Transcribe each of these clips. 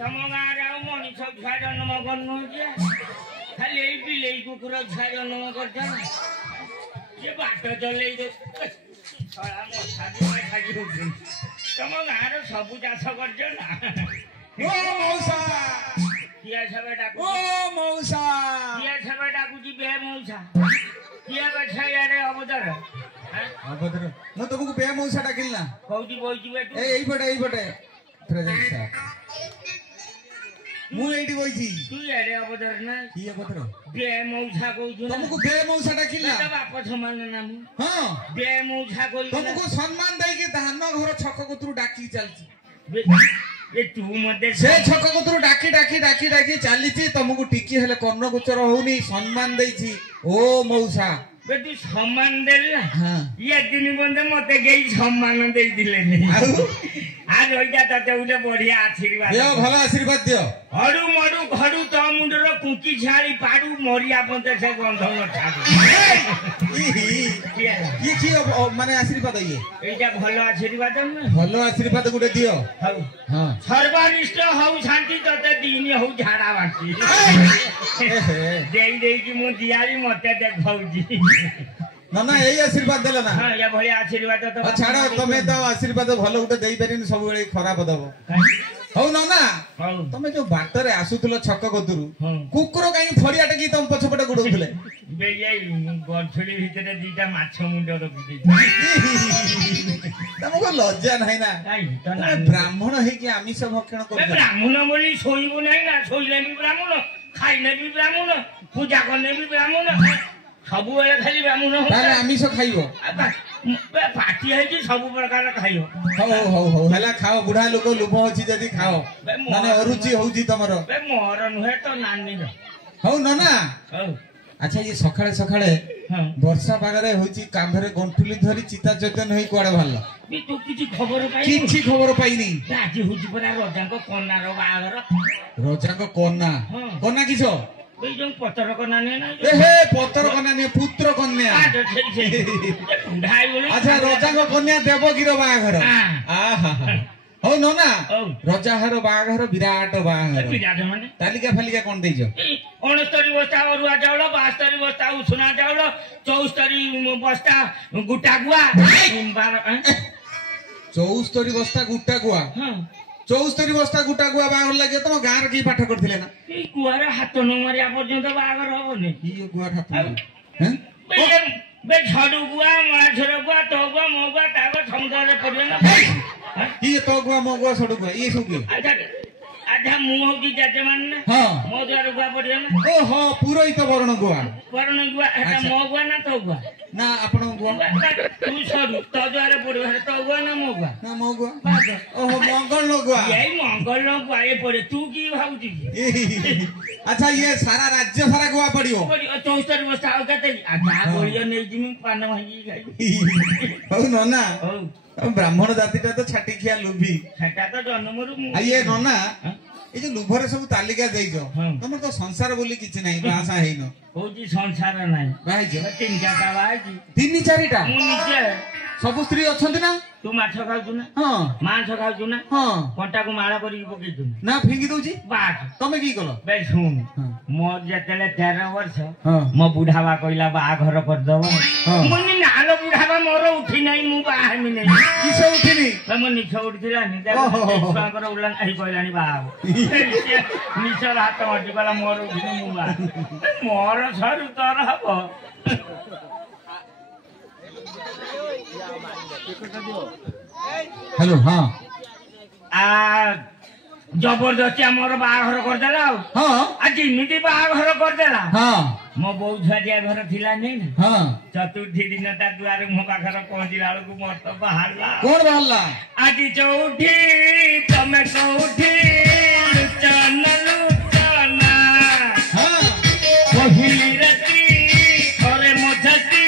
तम गाँव मनीष छुआ जन्म कर खाली बिले कुकुर छुआ जन्म कर बाट चल तम गाँव सबू चाष कर डाकुची बे मौसा किए बछा यार अबदर अबदर मैं तुमको बे मौसा डाकिल ना कौटी बोइची बे तू एई पटे प्रेजेंट सा मु एडी बोइची तू यारे अबदर ना की अबदर बे मौसा कहू तुमको बे मौसा डाकिल ना बाप समान नाम हां बे मौसा कहू तुमको सम्मान दई के धान घर छक कोतरु डाकी चलची ए तू मते से छक कोतरु डाकी चलीची तुमको टिकी हेले कर्ण गोचर होनी सम्मान देइची ओ मौसा बे तू सम्मान देल ना हां ये दिन बंदे मते गई सम्मान दे दिले नहीं आज होइजा तते उले बढ़िया आशीर्वाद दियो भला आशीर्वाद दियो हडू मडू घडू त मुंडर कुकी झाड़ी पाडू मरिया बंदे से गंध न ठाडू ये की माने आशीर्वाद ये एटा भलो आशीर्वाद न भलो आशीर्वाद गुडे दियो हां हां सर्वनिष्ठ हौ शांति तते दीनी हौ झाड़ा बाकी देई की मु दियाली मते देख भौजी ना ना यही आशीर्वाद देला ना हां या भलिया आशीर्वाद तो छाड़ो तमे तो आशीर्वाद भलो गुटे देई परिन सब बेले खराब दबो हौ ना ना तमे जो बाटरे आसुतलो छक कोतरु कुकुर काई फड़िया टकी तम पछपटे गुडौथले बे ये गछड़ी भितरे दीटा माछ मुंड रखि दे तमको लज्जा नाही ना ब्राह्मण है कि आमिष भक्षण कर ब्राह्मण बोली सोइबो नाही ना सोइले भी ब्राह्मण खाइले भी ब्राह्मण पूजा करले भी ब्राह्मण सब बेले खाली ब्राह्मण तारे आमिष खाइबो पार्टी है कि सब प्रकार खाइबो हो हला खाओ बुढ़ा लोक लोभ अछि जदी खाओ माने अरुचि होउची तमरो बे मोर नुहे तो नानी रो हो ना अच्छा ये सखाळे सखाळे वर्षा पागरे होची कांधरे गंठुली धरी चिता चैतन होई कोडे भल्ला बे तू किछि खबर पाई किछि खबर पाइनी राजी होची परा रजाको कन्ना रो बागर रजाको कन्ना कन्ना किछो बे जो पतर कन्ना ने ना ए हे पतर कन्ना ने पुत्र कन्या अच्छा रजाको कन्या देवगिरो बागर आहा हो नोना रजाहर बागर विराट बागर विराट माने तालिका फालिका कोन देइजो 69 बस्ता अरुआ चाउल 72 बस्ता उछुना चाउल 74 बस्ता गुटा गुआ 74 बस्ता गुटा गुआ 74 बस्ता गुटा गुआ बागर लागे तुम गार की पाठ करथिले ना ई गुआर हाथ न मारिया पर्यंत बागर होबने ई गुआर हाथ हैं बे झडू गुआ माछर गुआ तो गुआ मोगुआ तागो समुद्र पड़िया ये तो गुआ मोगुआ सडू गुआ ये सब के आधा मुंह की जाते मान ना हां मोद्वार गुआ पड़िया ना ओ हो पुरोहित वर्ण गुआ गुआ एटा मोगुआ ना तो गुआ ना आपण गुआ तू सडू तो द्वार पड़िया तो गुआ ना मोगुआ ओहो मंगल गुआ यही मंगल गुआ ये पड़े तू की भाउजी अच्छा ये सारा राज्य सारा गुआ पड़ियो 74 बस्ता आ कते आधा गोलियो नै जिमी पान भाई खाई हो नोना ब्राह्मण जातिटा तो छाटी खिया लुभी छाटा तो जन्मरु ये नोना ए जो लुभरे सब तालिका देइजो तमर तो संसार बोली किछि नाही भाषा हेनो होजी संसार नाही भाई जो 3-4टा बाजी 3-4टा मु निजे सब स्त्री अछंती ना तू माछ खाउछु ना हां माछ खाउछु ना हां कंटा को माळा करी पके दु ना फिंगी दोजी बात तमे की कलो बे सुन मो जेतेले 13 वर्ष मो बुढावा कइला बा घर कर दबो मुनी नालो बुढावा मोर उठी नाही मु बा हामी नै किसे उठिनी म निछ उठिला नि छुआकर उलान आइ कइलानी बा निछ हात मटी कला मोर उठिनी मु बा मोर छरु तर हबो हेलो हाँ जबरदस्ती मोर बाघर करदेला हाँ आज इमिति बाघर करदेला हाँ मो बो झुआ घर थिला नै ना हाँ चतुर्थी दिन ता दुआर मो पाखर पहुंचिला को मोर तो बाहरला कोन बाहरला आज चौठी तमे चौठी लुचना हाँ पहिली राती करे मझती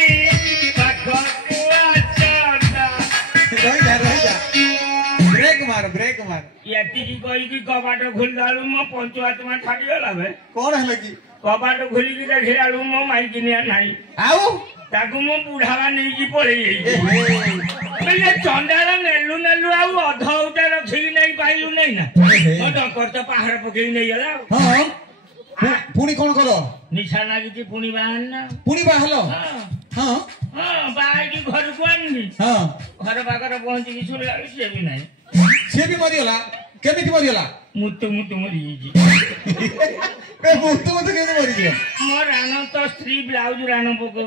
पाखो आचना रह जा ब्रेक मार याती की कोई की कबाट खुल दालू मो पंचायत में ठाडी गला बे कोन हले की कबाट खुली की देखिलालू मो माई किनिया नाही आउ ताकू मो बुढ़ावा नहीं की पड़े ये चंडाला नेलु नेलु आउ अध उटा रखी नहीं पाइलु नहीं ना ओ डंकर तो पहाड़ पकई नहीं गला हां पुणी कोन करो निशा लागी थी पुणी बाहन ना पुणी बाहलो हां हां बाहर की घर को आनी हां घर बागर पहुंच की सुन लागी से भी नहीं से भी मरियला केमिति मरियला मुत्तु मरी जी ए मुत्तु केमिति मरि गयो मोर रानो तो स्त्री ब्लाउज रानो पकौ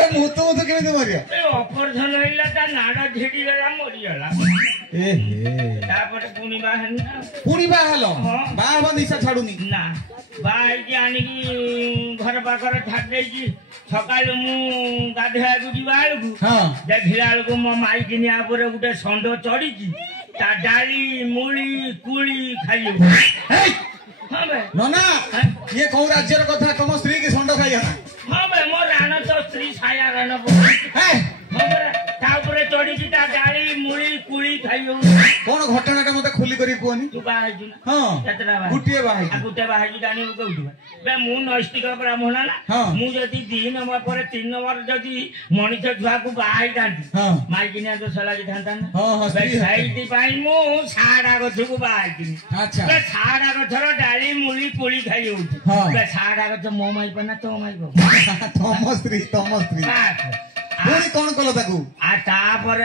ए मुत्तु केमिति मरिया ए ऑपरेशन होइला ता नाडा झेडी गला मरि गला ए हे तापर पुणी बाहन ना पुणी बाहलो बाबा निशा छाडुनी ना बाई की आनी की घर पाखर छाड़ दे की सकाळ मु गाधेया गुडी बाळगु हां देखिला को मो माई किनिया पर गुटे संडो चढ़ी की ता डाली मूली कुली खाइयो हे हां बे नोना ये कौ राज्यर कथा तुम स्त्री की संडो खाइया हां बे मोर राना तो स्त्री छाया राना हे हां बे ता ऊपर चढ़ी की ता डाली मूली कुली खाइयो कोन घटनाटा मते खुली करी कोनी तू बाहाई छु हां केतरा बाहाई गुटिए बाहाई गुटे बाहाई जानी कहू बे मु नैष्टिक ब्राह्मण ना मु जदी 2 नंबर पर 3 नंबर जदी मनिष छुआ को बाहाई दांती हां माई किनिया तो सला की थांता ना हां हां बे साइड पाई मु साडा गछ को बाहाई किनी अच्छा बे साडा गछर डाली मूली कुली खाइ उठी हां बे साडा गछ मो माई पना तो माई को तम स्त्री पुणी कोन कलो ताकू आ तापर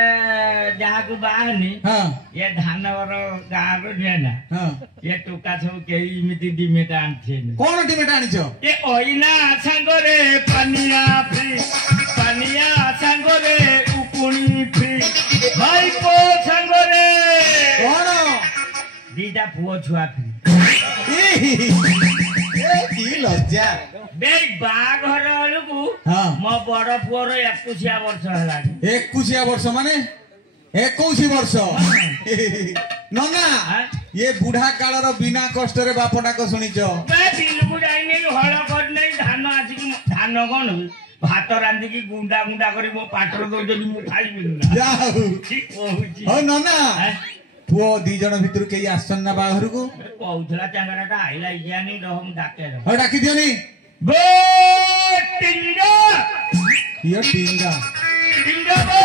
जहा को बाहनी हां ये धानवर गाँव ना हां ये टोका सब के इमिति डिमेटा आनथे कोन डिमेटा आनिछो ये ओइना सांगरे पानिया सांगरे उकुणी फ्री भाई को सांगरे कोन दीदा पुओ छुआ फ्री ए की लज्जा बे बाघर अलगु हां मो बड़ पुओर 21 वर्ष हला 21 वर्ष माने 21 वर्ष नना ये बुढ़ा कालर बिना कष्ट रे बापटा को सुनिचो बे बिलकु जाई नै हळ कर नै धान आसी की धान कोन भात रांधी की गुंडा गुंडा करी मो पाटर दो जदी मु खाइबि ना जाऊ ठीक कहूची हो नना पुओ 2 जण भितर के आसन ना बाहर को कहउथला चांगराटा आइला इजानी रहम डाके हो डाकी दियोनी बे टिंगा ये टिंगा बे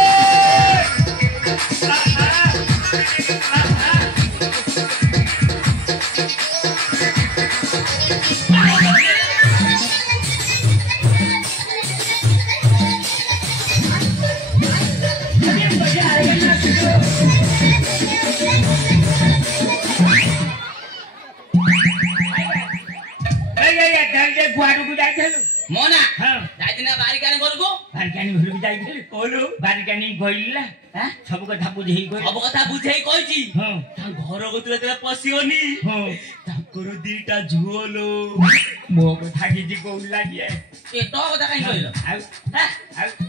मोना जाइदिना बारिकानी घरको बारिकानी घरको जाइदिले ओलो बारिकानी गइला सब कथा बुझेई गइ सब कथा बुझेई कइची ता घर गतुले तेला पसियोनी ताकर दीटा झोलो मो कथा किछि को लागिए ए तो कथा काई कइलो आ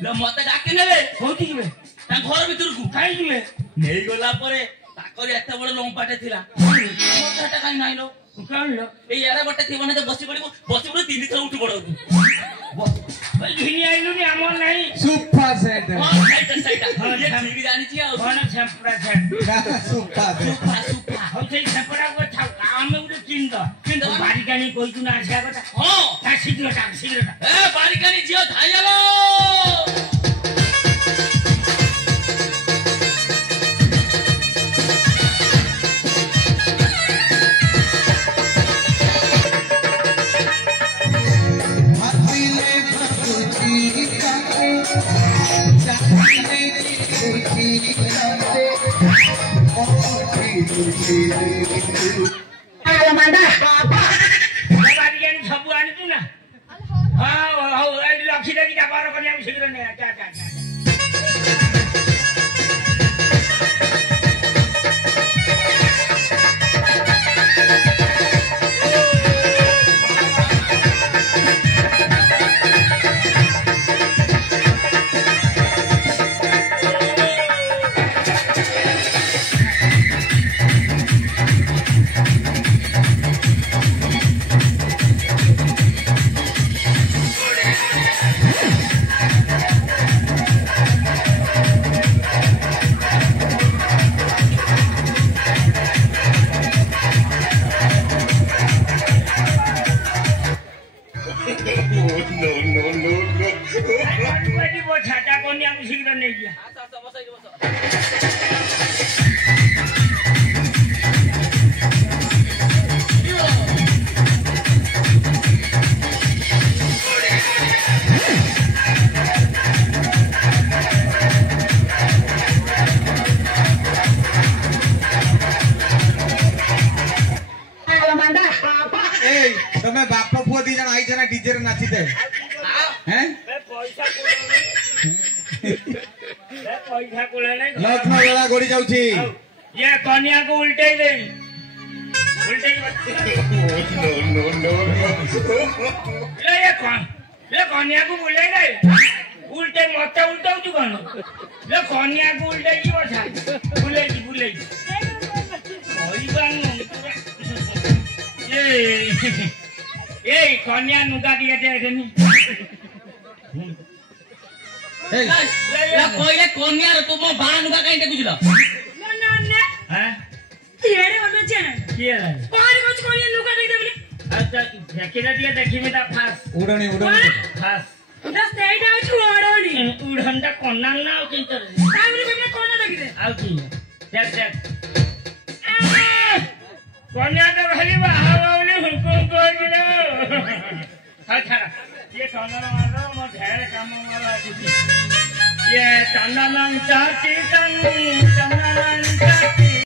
ल मते डाके नेबे कोठी जिवे ता घर भितरकू काई जिवे नेई गला परे ताकर एते बड़ लंपाटे थिला मोटाटा काई नाइलो उकाळलो ए यारा बट्टा थिबने तो बसी पड़ी 3 थर उठ पड़ो भाई घिनी आइलु नि हमर नाही सुप्पा सेट हां साइड हां ये ठीक जानी छी आ कोन छपरा सेट सुप्पा हम sei छपरा को था आमे उडे चिंद बारिकानी कोइतु ना आछा कथा हां ता शीघ्र ए बारिकानी जियो धायलो सब आनी ना हाँ लक्षी लगी व्यापार करने शीघ्र नहीं शीघ्र नहीं गया दी जन आई जना डीजे रे नाचिते हैं पैसा कोले नहीं लग्न बेला गोड़ी जाउची ये कन्या को उल्टे दे उल्टे ये कन्या को बोले गए उल्टे मत उल्टा तू कौन ये कन्या को उल्टे की बचा बुले ये कन्या नुका दिए देनी कोई कन्या रो तुम बा नुका कहीं देखुछलो हां येरे बोलो जान किए रे कौन कुछ कोनी नुका देख दे बोले अच्छा देखिना दिए देखि में ता फास उड़नी फास दस तेई डाउ छु ओडोनी उड़नटा कोना ना किंतर तामरे बेने कोना देख दे आउ की देख कन्या तो भली बाहावले हुकुम कोइ दिलो अच्छा ये चंदन मारो मो ढेर काम मारो ये चंदन चाची चंदन